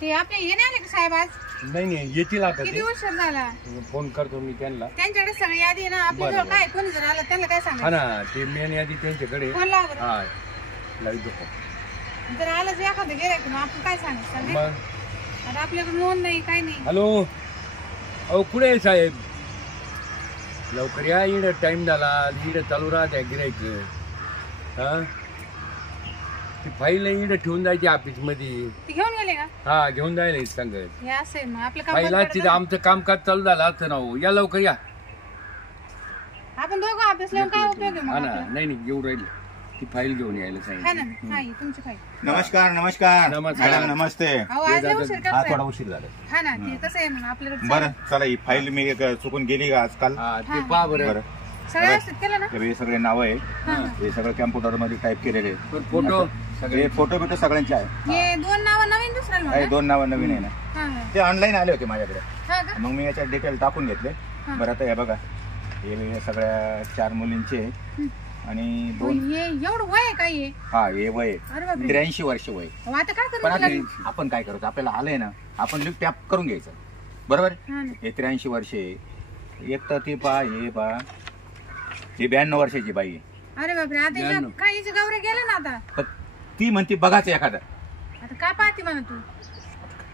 ते आपले हे नाही आले का साहेब आज? नाही येतील आता किती ते. उशीर झाला? फोन करतो मी त्यांना. त्यांच्याकडे सगळी यादी आहे ना आपल्या जवळ. काय कोणी जर आलं त्यांना काय हा सांगायचं? ना ते मेन यादी त्यांच्याकडे. फोन लावा बरं. हा लावतो. जर आलं जे एखादं गिऱ्हाईक मग आपण काय सांगायचं? मग आता आपल्याकडे नोंद नाही काय नाही. हॅलो अहो कुठे आहे साहेब? लवकर या. इकडे टाइम झाला. इकडे चालू राहते गिऱ्हाईक. हा ती फाईल इकडे ठेवून जायची ऑफिस मध्ये. ते घेऊन गेले का? हा घेऊन जायला सांगत. हे असेल मग आपलं काम फाईल बंद असती तर पडतं. आमचं कामकाज चालू झालं असतं ना हो. या लवकर या. आपण दोघं अभ्यास लावून काय उपयोग आहे हा मग ना आपला? नाही घेऊन राहील. ती फाईल घेऊन यायला हा सांगितलं. ना. हा ही तुमची फाईल. नमस्कार नमस्कार नमस्कार. मॅडम नमस्ते. अहो आज लय उशीर हा करताय. थोडा उशीर झाला. हा ना ते तसं आहे मग आपल्याकडे. बरं चला ही फाईल मी चुकून गेली का आजकाल. हा ते पहा बरं. बरं सगळं व्यवस्थित केलं ना? हे सगळे नाव आहे. हा. हे सगळं कॅम्प्युटर मध्ये टाईप केलेले पण फोटो हे फोटो बिटो सगळ्यांचे आहे. हे दोन नाव नवीन दुसऱ्याला काही म्हणा. दोन नावं नवीन आहे ना. हा हा. ते ऑनलाईन आले होते माझ्याकडे. हा का? मग मी याच्यात डिटेल टाकून घेतले. बरं आता हे बघा हे सगळ्या 4 मुलींचे आणि हो, 2 हे एवढं वय आहे काय हे? हा हे वय अरे बापरे. 83 वर्ष वय. अहो, आता काय पण करू आता लागेल? आपण काय करतो आपल्याला आलंय ना आपण लिफ्ट टॅप करून घ्यायचं बरोबर. हा ना. हे 83 वर्षे एक तर ती पा हे पा ही 92 वर्षाची बाई आहे. अरे बापरे आता द्या ना. काही गौरे गेले ना आता. पण ती म्हणते बघाच एखादा. आता काय पाहते म्हणा तू?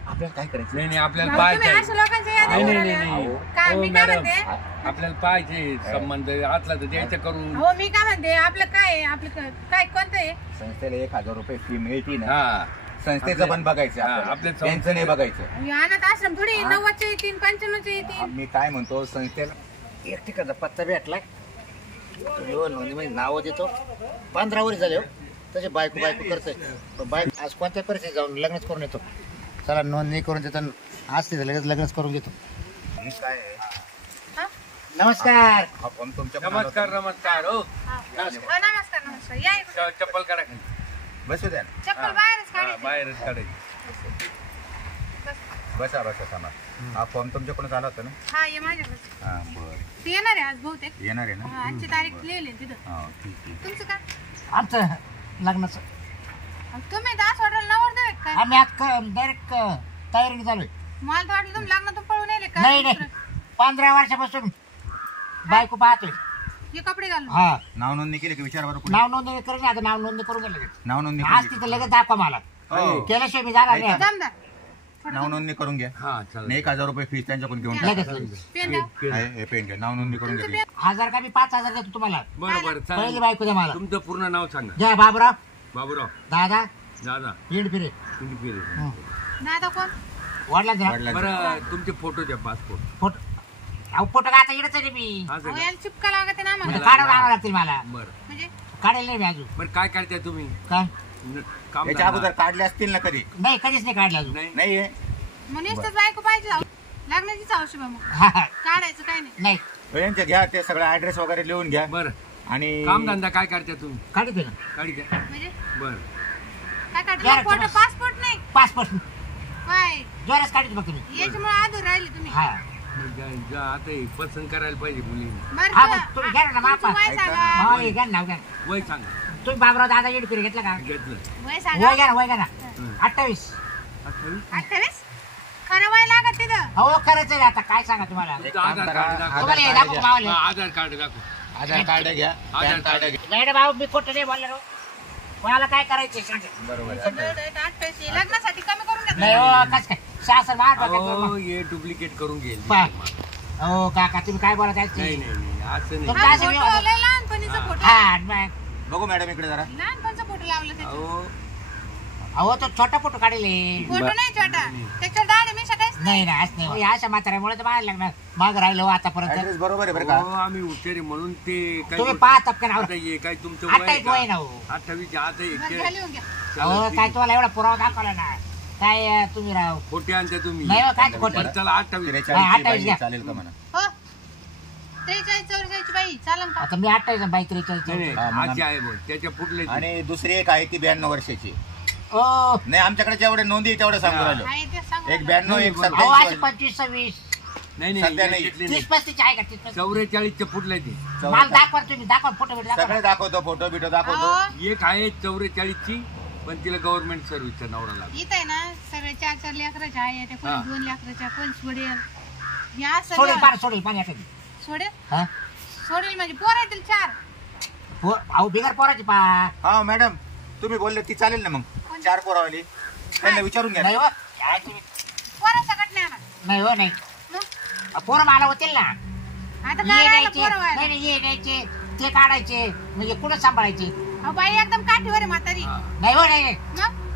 आपल्याला काय करायचं. नाही आपल्याला भाऊ, तुम्ही पाहायचं. अशा लोकांच्या यादी नाही करून नाही आल्या. नाही काय हो मी काय मॅडम म्हणते? आपल्याला पाहायचे संबंध असला तर द्यायचं करून. हो मी काय म्हणते आपलं काय आहे? आपलं काय कोणतं आहे? संस्थेला 1000 रुपये फी मिळती ना हा संस्थेचं पण बघायचं हा, आपल्याला. आपल्या त्यांचं नाही बघायचं. हे अनाथ आश्रम थोडी 90चे येतील 95चे येतील. मी काय म्हणतो संस्थेला एक ठिकाणचा पत्ता भेटलाय नोंदणी नाव देतो 15 वर्ष झाले हो त्याची बायको करतोय पण बायको आज कोणत्या परिस्थितीत जाऊन लग्नच करून येतो. चला नोंदणी करून देतो आज तिथं लगेच लग्नच करून घेतो. हे काय आहे? हा? नमस्कार. हा फोन तुमच्या नमस्कार नमस्कार हो हा. नमस्कार नमस्कार या इकडे. चप्पल काढा खाली. बसू द्या ना. चप्पल बाहेरच हा, काढायची. बाहेरच काढायची. बसा थांबा. हा फॉर्म तुमच्याकडून आला होता ना. हा ये माझ्याकडे. हा बरं ते येणार आहे आज बहुतेक. येणार आहे ना. हा, आजची तारीख लिहिली आहे तिथं. हा ठीक आहे. तुमचं काय? आमचं लग्नाचं अहो, तुम्ही दास हॉटेल नवर देऊ काय? आम्ही आज डायरेक्ट तयारी चालू आहे. मला तर वाटलं तुम्ही लग्नातून पळून येले का? नाही नाही 15 वर्षापासून बायको पाहतोय. हे कपडे घालून. हा नाव नोंदणी केली की विचार बरं कुठे. नाव नोंदणी करून आता नाव नोंदणी करून गेलं लगेच. नाव नोंदणी आज करून तिथं लगेच दाखवा मला. हो. केल्याशिवाय मी जाणार नाही. दमदार. घ्या. नाव नोंदणी करून घ्या. हा चालेल. 1000 रुपये फीस त्यांच्याकडून घेऊन लगेच टाका. लगेच. पेन द्या. हे पेन घ्या. नाव नोंदणी करून घ्या. 1000 का मी 5000 देतो तुम्हाला. बरं बरं पहिली चालेल. बायको द्या मला. तुमचं पूर्ण नाव सांगा. जय बाबूराव बाबूराव दादा दादा येड फिरे. तुम्ही फिरे. दादा कोण? वडिलांचा वडिलांचं. बरं तुमचे फोटो द्या पासपोर्ट. फोटो अहो फोटो का आता येडच आहे मी. असं अहो, का? याला चिपका लागते ना म्हणजे आम्हाला. काढून आणावं लागतील मला. बरं म्हणजे काढेल नाही मी अजून. बरं काय करताय तुम्ही? काय काम याच्या अगोदर काढले असतील ना कधी. नाही कधीच नाही काढलं अजून. नाही नाही आहे. मग नुसतंच बायको पाहिजे अहो. लग्नाचीच आवश्यक आहे मग. हा, हा. काढायचं काय नाही. नाही यांच्या घ्या ते सगळं ऍड्रेस वगैरे लिहून घ्या बरं आणि काम धंदा काय करताय तुम्ही? काढू दे ना. काढी द्या. म्हणजे बरं काय या काढलं? रे, फोटो तुम्हाला- पासपोर्ट नाही. पासपोर्ट काय? जोराच काढतो बघ तुम्ही. याच्यामुळे आधुर राहिले तुम्ही. हा आता हे पसंत करायला पाहिजे मुलींनी. बरं हा, का? मग तुम्ही घ्या ना मापा. तुमचं वय सांगा. हा हे घ्या ना नाव घ्या ना. वय सांगा. तुम्ही बाबराव दादा येड फिरे घेतला का. घेतलं. वय सांगा. वय घ्या ना 28. 28. 28? खरं वय लागत तिथं. हो करायचं रे आता काय सांगा तुम्हाला. तुमचं आधार कार्ड दाखवा. तुम्हाला हे दाखवू मावले. हा, आधार कार्ड दाखव. आधार कार्ड घ्या. आधार पॅन कार्ड कार्ड. घ्या. नाही रे भाऊ मी खोटं नाही बोलणार हो. मला काय करायचं सांगा. बरोबर आहे. सगळं 28. लग्नासाठी कमी करून घेतलं. नाही हो कस काय शासन मार अहो, हे डुप्लिकेट करून घेईल. पहा. हो काका तुम्ही काय बोलत आहे नाही नाही नाही असं नाही. तुमचं हा असं फोटो व्यवस्थित- लय लहानपणीचा फोटो. हा मग. बघू मॅडम इकडे जरा. लहानपणचा फोटो लावला त्याच्यावर. अहो अहो तो छोटा फोटो काढले. फोटो नाही छोटा. त्याच्यावर दाढी मिशा काहीच नाही ना असं नाही अशा म्हाताऱ्यामुळे तर मला लग्न माग राहिलो आतापर्यंत. ऍड्रेस बरोबर आहे बरं अहो, का. आम्ही हुशारी म्हणून ते काय तुम्ही गोष्टी- पाहा टपकन आता हे काय तुमचं वय 28 वय ना हो. 28 आता हे बरं, घ्या लिहून घ्या. अहो काय तुम्हाला एवढा पुरावा दाखवला ना काय तुम्ही राव. खोटे आणता तुम्ही. नाही हो, काय खोटे. बरं, चला 28. 43 हा, ची 28 बाई घ्या. चालेल का म्हणा. हो 43 44 बाई चालन का? आता मी 28 बाई 43. नाही नाही हा, मग आजी आहे बोल त्याच्या पुढले आणि दुसरी एक आहे ती 92 वर्षाची. ओ नाही आमच्याकडे जेवढे नोंदी आहे तेवढं सांगू राहिलो. आहे ते सांगा. एक 92 एक नाही, अहो आज 27. 25 26 नाही सध्या नाही नाही. याच्यातले 30 नाही. 35 आहे का 30 35? 44च्या पुढले ते मला दाखवा तुम्ही दाखवा फोटो बिटो दाखवा. सगळे दाखवतो फोटो बिटो दाखवतो. अहो, एक आहे 44ची पण तिला गव्हर्नमेंट सर्व्हिसचा नवरा लागला. इथं आहे ना सगळे सगळे 4-4 लेकराच्या आहे त्या, कोणी 2 लेकराच्या, कोणी सोडेल. या सोडेल सगळं सोडेल पाणी आठवली सोडेल हा सोडेल म्हणजे पोर येतील 4. अहो बिगर पोराची पा हा मॅडम तुम्ही बोलले ती चालेल ना मग 4 पोरावाली त्यांना विचारून घ्या नाही हो काय तुम्ही पोरं सकट नाही आम्हाला. नाही हो नाही मग पोरं मला होतील ना आता ये काय राहिलं न्यायचे पोरं व्हायला? नाही ये न्यायचे ते काढायचे म्हणजे कुठं सांभाळायचे अहो बाई एकदम काठीवर आहे म्हातारी. नाही हो नाही मग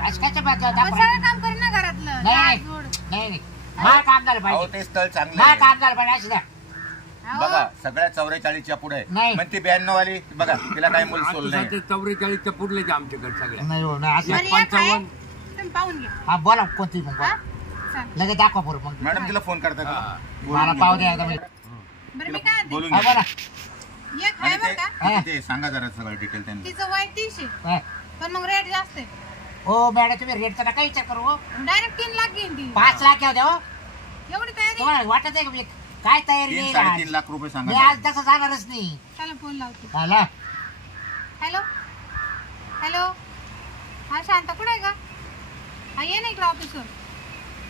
राजकाच्या सगळं काम करीन ना घरातलं. नाही झाड, झूड. नाही मला काम झालं अहो पाहिजे ते स्थळ चांगलं मला आहे. काम झालं पाहिजे असं द्या अहो, बघा सगळ्या 44च्या पुढे नाही. पण ती 92 वाली बघा तिला काय मुल सोल नाही 44च्या पुढलेच आमच्याकडे सगळ्या. नाही हो नाही असं बरं, एक आहे, 55. तुम्ही पाहून घ्या. हा बोला कोणती मग हा? बोला. चालेल. लगेच दाखवा बरं मग मॅडम तिला फोन करता का हा. मला पाव द्या एकदा मी. बरं मी काय बोलून हा घ्या. बोला एक आहे बरं का हा. ते सांगा जरा सगळं डिटेल त्यांना तिचं वय 30 आहे हा. पण मग रेट जास्त आहे. हो मॅडम तुम्ही रेटचा नका विचार करू हो. डायरेक्ट 3 लाख घेईन ती. 5 लाख येऊ द्या हो एवढी तयारी. तुम्हाला वाटत आहे का मी काय तयारी येईल 3-3.5 आज? लाख रुपये मी सांगा आज तसं जाणारच नाही चला फोन लावते. झाला हॅलो हॅलो हा शांता कुठे आहे का? हा ये ना इकडं ऑफिसवर.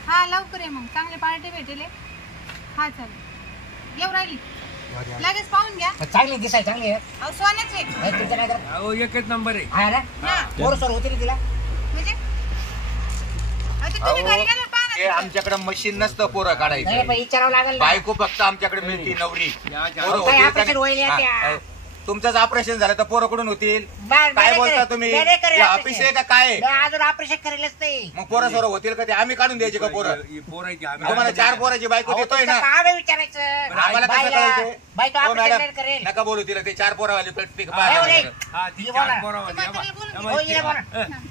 हा लवकर ये मग चांगली पार्टी भेटेल आहे. हा चालेल येऊ राहिली लगेच पाहून घ्या. चांगली दिसाय चांगली आहे अहो सोन्याचे नाही तुमच्या नाही तर अहो एकच नंबर आहे. हा ना हा पोरसोर होती ना तिला म्हणजे अहो, ते तुम्ही घरी गेल्यावर पाहा ते ना. आमच्याकडे मशीन नसतं पोरं नाही काढायचं पण विचारावं लागेल ना. बायको फक्त आमच्याकडे मिळती नवरी या पोरं काय होतील का operation होईल नाही? या त्या? हा, तुमचंच ऑपरेशन झालं तर पोरं कुठून होतील बाय- काय बाय बोलता करेल. तुम्ही बाय करेल हे operation. ऑफिस आहे का काय आहे? नाही, अजून ऑपरेशन करेलच नाही मग पोरं सोरं होतील का ते आम्ही काढून द्यायचे का पोरं ही पोरायची तुम्हाला 4 पोराची बायको अहो, देतोय तुमचं ना काम आहे विचारायचं पण आम्हाला कसं बाईला- कळायचं बाई तो हो, ऑपरेशन मॅडम, नाही करेल नका बोलू तिला ते 4 पोरावाली पिक हो, रे. हा ती ही 4 बोला. पोरावाली. तुम्हाला तरी बोलून हो, ये बोला.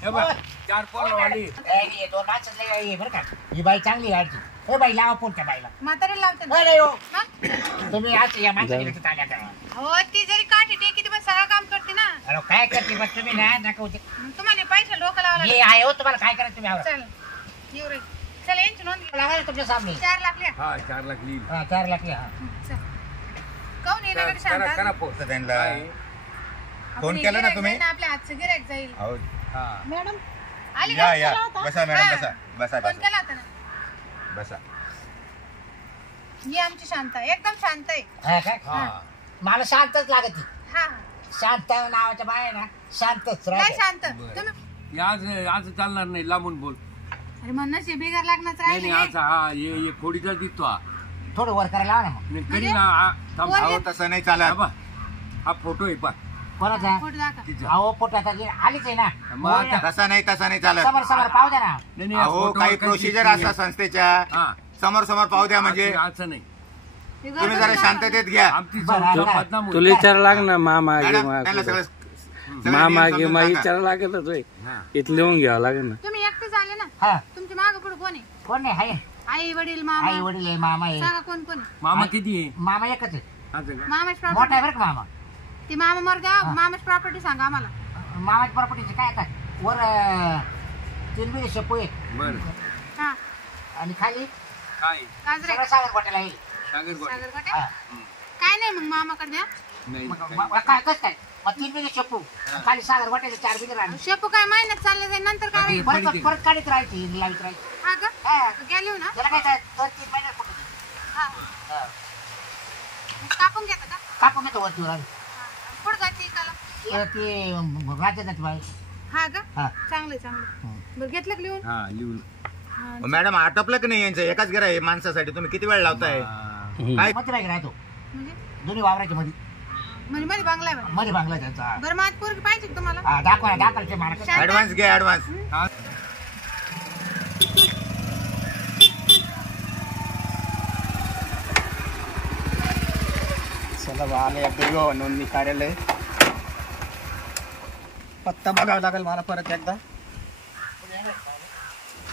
हे बघ 4 पोरावाली. नाही, दोन माणसं लय आहे बरं का ही बाई चांगली आहे आजची. हो बाई लावा फोन त्या बाईला म्हातारी लावते ना. हो, नाही हो मग? तुम्ही आज या माणसाने भेटत आल्या का हो ती जरी काठी टेकी ती पण सगळं काम करते ना. अरे काय करते बस तुम्ही ना नका होते मग तुम्हाला पैसे डोकं लावा मी आहे हो तुम्हाला काय करायचं तुम्ही आवरा चल येऊ रे चल यांची नोंद घे. लागेल तुमच्या सामने 4 लाख लिहा. हा 4 लाख लिहिली. हा 4 लाख घ्या. हा. चल काऊन येण्याकडे करा करा शांत पोस्ट. त्यांना काय? फोन केला ना तुम्ही? आपल्या हातचं गिऱ्हाईक जाईल. अहो, हा मॅडम आली या का? या केला होता? बसा मॅडम हा. बसा बसा फोन बसा केला होता ना. बसा ही आमची शांता एकदम शांत आहे. हा काय हा मला शांतच लागत ती. हा शांत नावाच्या बाय आहे ना शांतच नाही राहते. शांत बरं. तुम्ही हे आज चालणार नाही लांबून बोल. अरे म्हणणं बिगर लग्नाचं नाही राहिले नाही आज हा ये खोडीचा दिसतो हा. थोडं वर करायला लावा ना मग नाही, करी ना हा, थांब. वर- अहो तसं नाही हा चालत बा. हा फोटो आहे पा कोणाचा फोटो दाखवा. तिचा. अहो पोटात आलीच आहे ना मग आता- तसं नाही चालत समोर समोर पाहू द्या ना नाही, नाही, या अहो फोटोवर काही काही प्रोसिजर दिसत असतात नाही. संस्थेच्या हा. समोर समोर पाहू द्या म्हणजे असं नाही हे तुम्ही घरगुती जरा दाखवा. शांततेत घ्या आमची बरं, संस्था बरं. बदनाम होईल. तुला विचार लाग ना मामा गे मॅडम, त्यांना सगळं सगळं मामा नियम गे समजून मा सांगा. विचार लागत होय हा. इथं लिहून घ्यावं लागेल ना तुम्ही एकटे झाले ना हा तुमच्या माग पुढे कोण आहे? कोण नाही हाय आई वडील आई मामा वडील आहे मामा आहे सांगा कोण कोण आहे? मामा किती आहे मामा एकच आहे असं का? मामाची मोठा प्रॉपर्टी आहे बरं का मामा ते मामा मर द्या मामाची प्रॉपर्टी सांगा आम्हाला. मामाची प्रॉपर्टीचे काय आता वर 3 बिघे शेपू आहे बरं हा आणि खाली काय गाजरे सगळं सागर गोट्याला येईल सागर गोटे. सागर गोटे हा. काय नाही मग मामाकडे द्या. नाही मग काय. काय कसं काय मग 3 बिघे शेपू खाली सागर गोट्याला 4 बिघे राहिले शेपू काय महिन्यात चालले जाईल नंतर काय होईल? परत परत काढीत राहायची लावित राहायची हा का हा. गेली ना त्याला काय 2-3 महिन्यात कुठे हा कापून घेता का? कापून घेतो वरती वर पुढे जाते काला ते राज्यात जाते बाहेर हा का हा चांगलं चांगलं बरं घेतलं का लिहून? हा लिहून हा. मॅडम आटपलं की नाही यांचं एकाच गिरा आहे माणसासाठी तुम्ही किती वेळ लावताय हा. काय मग बाईक राहतो म्हणजे दोन्ही वावराच्या मध्ये म्हणजे मध्ये बांगला आहे बा. मध्ये बांगला त्यांचा बरं मग आज पोरगी पाहिजे का तुम्हाला? हा दाखवा दाखवायचे मला शांत. ऍडव्हान्स घ्या ऍडव्हान्स हा. चला बा आले एकदा विवाह नोंदणी कार्यालय पत्ता बघावा लागेल मला परत एकदा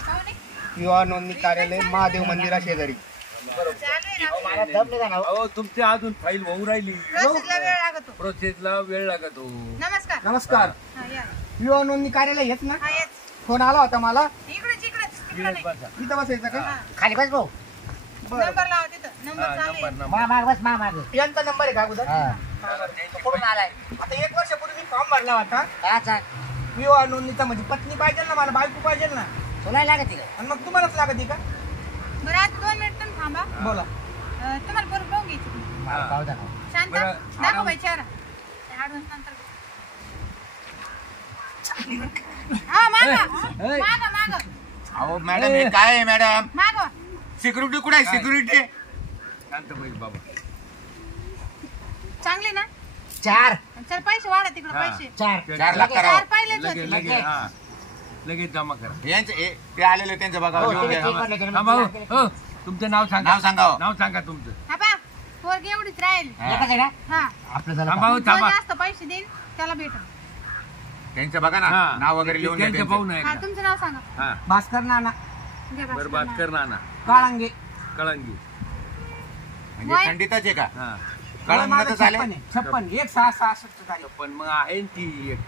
पाहू नये? विवाह नोंदणी कार्यालय महादेव मंदिरा शेजारी चालू आहे ना. मला दम नाही झाला हो. अहो तुमची अजून फाईल होऊ राहिली प्रोसेसला वेळ लागतो. प्रोसेसला वेळ लागतो. नमस्कार नमस्कार हा या विवाह नोंदणी कार्यालय हेच ना हा येत फोन आला होता मला इकडेच इकडेच तिकडे इकडेच नाही. बसा. इथं बसायचं का हा. खाली बस भाऊ बरं नंबर लावा तिथं नंबर हा, चालू नंबर आहे. नंबर. मा माग बस मा माग यांचा नंबर आहे का अगोदर हा कुठून आलाय आता 1 वर्षापूर्वी मी फॉर्म भरला होता काचा विवाह नोंदणीचा म्हणजे पत्नी पाहिजे ना मला बायको पाहिजे ना तुला लागत का? आणि मग तुम्हालाच लागत आहे का? बरं आता 2 मिनिट तुम्ही थांबा. बोला. तुम्हाला बरोबर पाहून घ्यायची. मला पाहू द्या ना. शांत बरं, दाखव बाई चेहरा. ऍडव्हान्स नंतर. हा मागा मागा मागा अहो मॅडम हे काय आहे मॅडम? मागा. सिक्युरिटी कुठे आहे सिक्युरिटी? शांत बैस बाबा. चांगले ना? 4 चल पैसे वाढा तिकडे हा. पैसे. 4 लाख करा. 4 पहिलेच लगेच होते. लगेच हा लगेच जमा करा. यांचे ते आलेले त्यांचं बघा हो, घेऊन तुम्ही घ्या. ते भरले तरी थांबा, मग हो, हो. तुमचं नाव सांगा. नाव सांगा हो. नाव सांगा तुमचं. हा पा पोरगी एवढीच राहील. एकच आहे ना? हा आपलं झालं थांबा, का? हो, जो थांबा. जास्त पैसे देईल त्याला भेटेल. त्यांचं बघा ना हा. नाव वगैरे लिहून घ्या त्यांचं त्यांचं. पाहू नये हा का? तुमचं नाव सांगा. हा भास्कर नाना घ्या बरं बस. बात कर नाना. काळांगे. कळंगी. म्हणजे वय? खंडितच आहे का? हा कळंग माझं मध्ये झाले 56 आहे. 56 1 6 66 झाले. पण मग आहे ना ती एक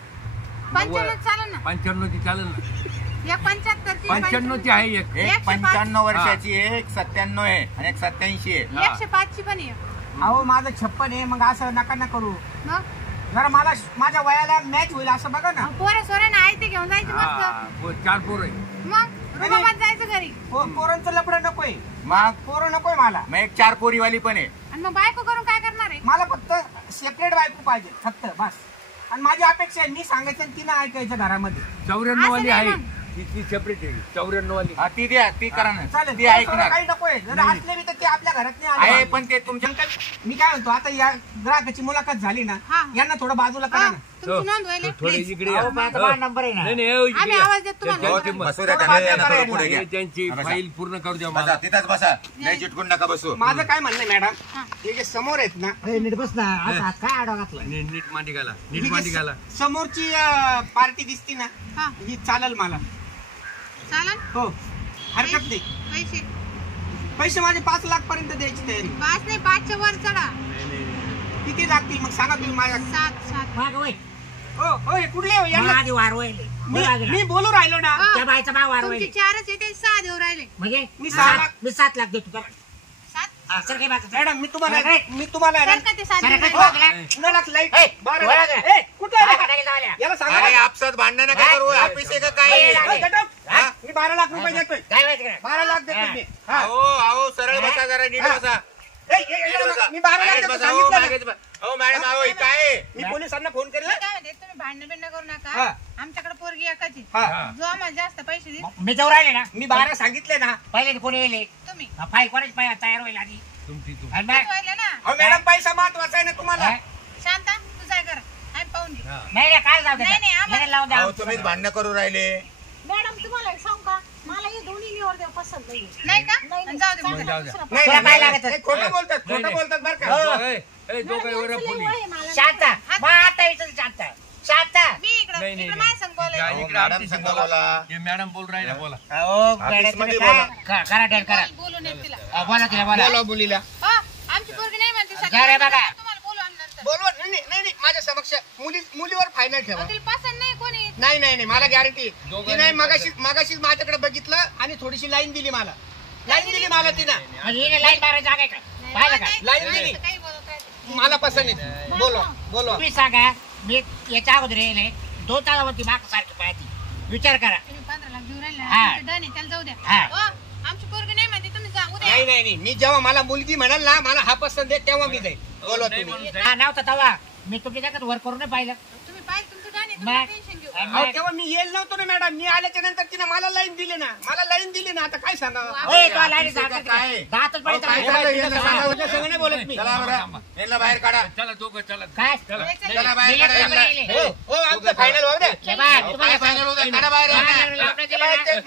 95 चालेल ना? 95 ची चालेल ना. या 75 ची 95 ची आहे एक. एक 105. 55 वर्षाची आहे, एक 97 आहे आणि एक 87 आहे. हा. 105 ची पण आहे. अहो माझं 56 आहे, मग असं नका ना करू. मग जरा मला माझ्या वयाला मॅच होईल असं बघा ना. पोरे सोरे ना आहे ते घेऊन जायचे मस्त. हा 4 पोर आहे. मग रुबाबात जायचं घरी. पोरांचं लफडं नकोय. मग पोरं नकोय मला. मग एक 4 पोरीवाली पण आहे. आणि मग बायको करून काय करणार आहे? मला फक्त सेपरेट बायको पाहिजे फक्त बस. आणि माझी अपेक्षा आहे मी सांगायचं आणि तिनं ऐकायचं घरामध्ये. 94 वाली असं आहे. नाही ती सेपरेट आहे. 94 वाली. हा ती द्या ती करा ना चालेल ती पोरं ऐकणार काही नकोय. जर असले बी तर ते आपल्या घरात नाही आहे आले. पण ते तुमच्या मी काय म्हणतो आता या ग्राहकाची मुलाखत झाली ना हा. यांना थोडं बाजूला करा हा, ना. तुमची नोंद व्हायला थोडे प्लीज. इकडे या. अहो, माझा माझा नंबर आहे ना. नाही नाही, हो, इकडे आम्ही या. आवाज देतो तुम्हाला. त्यांची बसू द्या थोडं त्यांना, बाजूला यांना थोडं करायला. पुढे घ्या. त्यांची बसा. फाईल पूर्ण करू द्या बसा मला. तिथंच बसा नाही चिटकून नका बसू. माझं काय म्हणणं आहे मॅडम हा. हे जे समोर आहेत ना ए, नीट बस ना. आता हात काय आडवा घातला? नीट मांडी घाला. ही नीट मांडी जी घाला. समोरची पार्टी दिसती ना हा ही चालेल मला. चालेल. हो हरकत नाही. पैसे पैसे माझे 5 लाख पर्यंत द्यायची तयारी. 5 नाही 5 च्या वर चढा. किती लागतील मग सांगा तुम्ही माझ्या. 7 माग वय. हो हो हे कुठले हो यांना- माझी वार वय. मी बोलू राहिलो ना. त्या बाईचा भाव वार वय. तुमचे 4च येते 6 देऊ राहिले. म्हणजे मी 6 लाख. मी 7 लाख देतो का? 7 हा, सर काय बाकी? मॅडम मी तुम्हाला सर, सर का ते 7 सर, देऊ काय राहिले? बाकी? कुणालाच लाईट ए, 12 वळा लाख. द्या. ए, कुठं आहे? हा, काय झाल्या? याला सांगा अरे ना. आपसात भांडण नका करू ऑफिस आहे का काय ए, आहे? अरे, गटप. हा? मी 12 लाख रुपये देतोय. काय माहिती का? 12 लाख देतो मी. हा. अहो अहो सरळ बसा जरा नीट हा. बसा. ए, ए, ए, नीट बसा. मी 12 लाख मागेच देतो बसा, हो, सांगितलं मागेच ना. बसा. अहो मॅडम अहो हे काय आहे? मी पोलिसांना फोन केला. मी काय म्हणते, तुम्ही भांडण बिंड करू नका. हा. आमच्याकडे पोरगी एकाची. हा. जो आम्हाला जास्त पैसे देईल मी जाऊ राहिले ना. मी 12 सांगितले ना. पहिले कोणी येले तुम्ही. फाईल कोणाच पाहिजे तयार होईल आधी. तुमची आणि तू मग- व्हायला ना. अहो मॅडम पैसा महत्वाचा आहे ना तुम्हाला. हा? शांता तू काय कर. आम्ही पाहून घेऊ. नाही नाही, काय जाऊ दे. नाही, नाही, आम्हाला- लगेच लावून अहो द्या. तुम्हीच भांडणं करू राहिले. मॅडम तुम्हाला एक सांगू का मला हे दोन्ही निवड देव पसंत नाही नाही का? नाही, आणि जाऊ दे चांगला मग. जाऊ द्या. दुसरा नाही, तुला काय नाही, लागत? नाही, खोटं बोलतात नाही, खोटं नाही. बोलतात बरं का. हो, ए, मॅडम, दोघांवर यांचं लई पोली. वय आहे मला. शांत. मग आता यायचं शांत. शांत. मी इकडं नाही, नाही, इकडं नाही. माझ्या संग बोलायला. या, अहो, इकडे मॅडम आमची संग बोला. बोला. हे मॅडम बोल राहिला बोला. अहो, मॅडम, तुम्ही ऑफिसमध्ये काय? बोला. करा टेल करा. बोलून येत तिला. बोला तिला बोला. बोला मुलीला. हो, आमची पोरगी नाही म्हणते जा रे सकाळी. बघा. तुम्हाला बोलू आम्ही नंतर. बोलवा नाही नाही नाही, माझ्या समक्ष मुलीवर फायनल ठेवा. तिला पसंत नाही कोणी. नाही नाही नाही मला गॅरंटी. दोघांनी ती नाही मगाशीच माझ्याकडे बघितलं आणि थोडीशी लाईन दिली मला. लाईन दिली मला तिनं. म्हणजे हिने लाईन मारायची जागा आहे का? नाही, पाहिलं मला का? नाही, लाईन नाही, दिली. असं काही बोलत आहे. मला पसंत आहे. बोलवा बोलवा. तुम्ही सांगा मी याच्या अगोदर येईल 2 तासावरती माग सारखी पाहिजे. विचार करा. तुम्ही 15 लाख देऊ राहिले हा. ना. डन आहे, त्याला जाऊ द्या. हा. हो, आमची पोरगी नाही म्हणते तुम्ही जा उद्या. नाही नाही नाही मी जेव्हा मला मुलगी म्हणाल ना मला हा पसंत आहे तेव्हा मी जाईल. बोलवा तुम्ही. हा नव्हता तवा मी तुमच्या जागात वर करून नाही पाहिलं. तुम्ही पाहिजे तुमचं डन आहे, मग- तुम्ही टेन्शन घेऊ. आणि अहो मग- तेव्हा मी येईल नव्हतो ना मॅडम. मी आल्याच्या नंतर तिने मला लाईन दिली ना. मला लाईन दिली ना. आता काय सांगावं. ओय, तो लाईन ऑफिस आहे का काय? दातच पडत काय आहे. झालं? तिला सांगा, उद्या सगळं नाही बोलत मी. चला बरं यांना बाहेर काढा. चला दोघं चला. काय? चला. चला बाहेर काढा यांना. हो हो आमचं फायनल होऊ द्या. हे बघ, अहो, तुम्हाला काय फायनल होतं? काढा बाहेर यांना.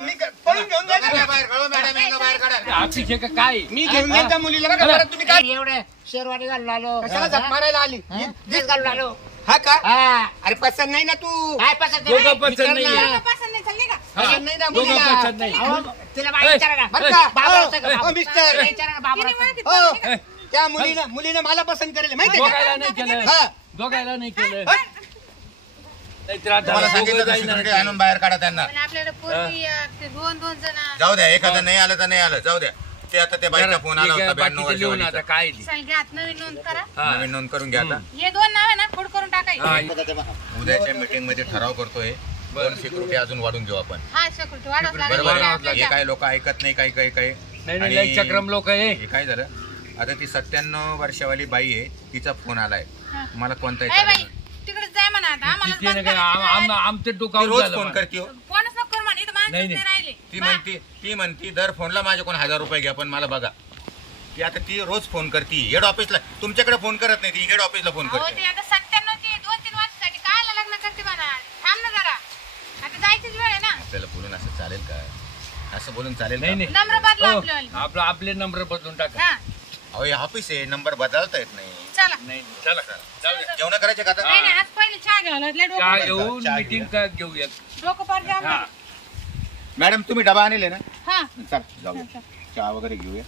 मी पळून घेऊन जाईल काढा ना. बाहेर कळवा मॅडम यांना बाहेर काढा. ऑफिस आहे का काय? मी घेऊन येईल त्या मुलीला बघा बरं तुम्ही काय एवढं शेरवानी घालून आलो. कशाला झक मारायला आली. हा? ड्रेस घालून आलो. हा का हा. अरे पसंत नाही ना तू. काय पसंत दोघं नाही? पसंत विचार नाही. ना. तुला पसंत नाही, चालली का? हा. पसंत नाही ना दोघं मुलीला. पसंत नाही. अहो, तिला बाई विचारा ना. बरं का? बाबराव हो, सांगा, हो, बाबराव. मिस्टर. तिला विचारा ना, बाबराव तिने सांगा. ओळखीत हो बोलली का? त्या मुलीनं मला पसंत करेल माहितीये का. दोघायला नाही केलं. हा. दोघायला नाही केलं. हा? नाहीतर आता तुम्हाला दोघं सांगितलं जाईन सिक्युरिटी ना. आणून बाहेर काढा त्यांना. पण आपल्याकडे पोरगी ते दोन जण जाऊ द्या एखादं नाही आलं तर नाही आलं जाऊ द्या. ते आता त्या बाईचा फोन आला होता 92 बाकीचं लिहून आता वर्षाचा. काय ती. सांगा हात नवीन नोंद करा. हा. नवीन नोंद करून घ्या आता. हे 2 नाव आहे ना खोड करून टाकायचे. हा. उद्याच्या मीटिंग मध्ये ठराव करतोय दोन सिक्युरिटी अजून वाढून घेऊ आपण. हा सिक्युरिटी वाढवत लागेल बरोबर आपल्या आहे. हे ज्या- काय लोक ऐकत नाही काही काही काही नाही आणि लय चक्रम लोक आहे. हे काय झालं आता ती 97 वर्षावाली बाई आहे तिचा फोन आलाय हा. मला कोणताही ए बाई चालेल नाही. तिकडे जाय म्हणा आता आम्हाला तिथे नाही काय, आमचं ती डोकं रोज झालं फोन मला. करते हो. फोनच नको कर म्हणे इथं माणसंच नाही, नाही राहिले ती म्हणती दर फोनला माझ्याकडून 1000 रुपये घ्या पण मला बघा ती आता ती रोज फोन करते हेड ऑफिसला. तुमच्याकडे फोन करत नाही ती हेड ऑफिसला फोन अहो करते. ते आता 97 ची 2-3 वर्षासाठी कायला लग्न करते म्हणा थांब ना जरा आता जायचीच वेळ आहे ना. आपल्याला बोलून असं चालेल का असं बोलून चालेल नाही का? नाही नम्र बदला हो, आपल्यावाले. आपले नंबर बदलून टाका. हा अहो हे ऑफिस आहे नंबर बदलता येत नाही. चला नाही चला जाऊ दे. जेवण करायचे का आता? नाही नाही आज पहिले चहा घ्यावं लागलं चहा डोकं घेऊन चहा मीटिंग का घेऊया. डोकं पार जाम हा मॅडम तुम्ही डबा आणले ना हा चल जाऊया चहा वगैरे घेऊया.